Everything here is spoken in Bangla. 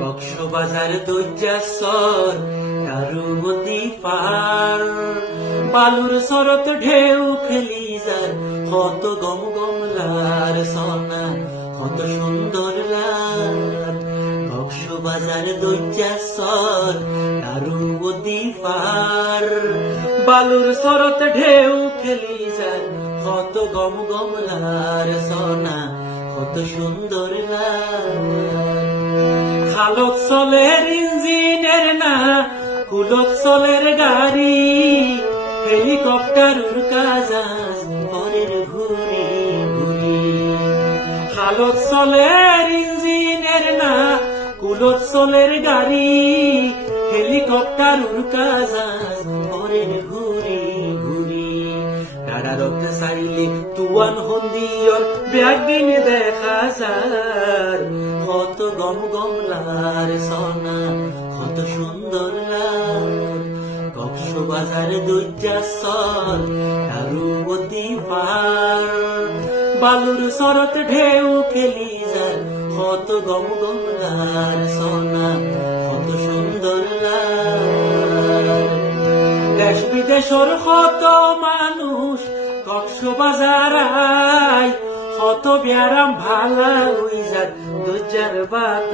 কক্সবাজার দৈজাসর কারুবতী পার বালুর সরত ঢেউ খেলি যার কত গম গমলার সনা কত সুন্দর রাত। কক্সবাজার দৈজাসর কারুবতী পার বালুর সরত ঢেউ খেলি যার কত গম গমলার সনা কত সুন্দর রাত। খালত চলের ইঞ্জিনের না কুলত চলের গাড়ি হেলিকপ্টার উড়কাজাজ পরের ঘুরি ঘুরি। খালত চলের ইঞ্জিনের না কুলত চলের গাড়ি হেলিকপ্টার উড়কাজাজ পরের ঘুরি ঘুরি। রাডারতে চাইলে তুয়ান হন্দিয়র ব্যাগিন দেখা যার কত গম গমলার সনা কত সুন্দর রাত। কক্সবাজার দৈজাসর কারুবতী পার বালুর সরত ঢেউ খেলি যার কত গম গমলার সনা কত সুন্দর রাত। দেশ বিদেশর কত মানুষ কক্সবাজার আয় কত ব্যারাম ভালা হই যার দৈজার বাত।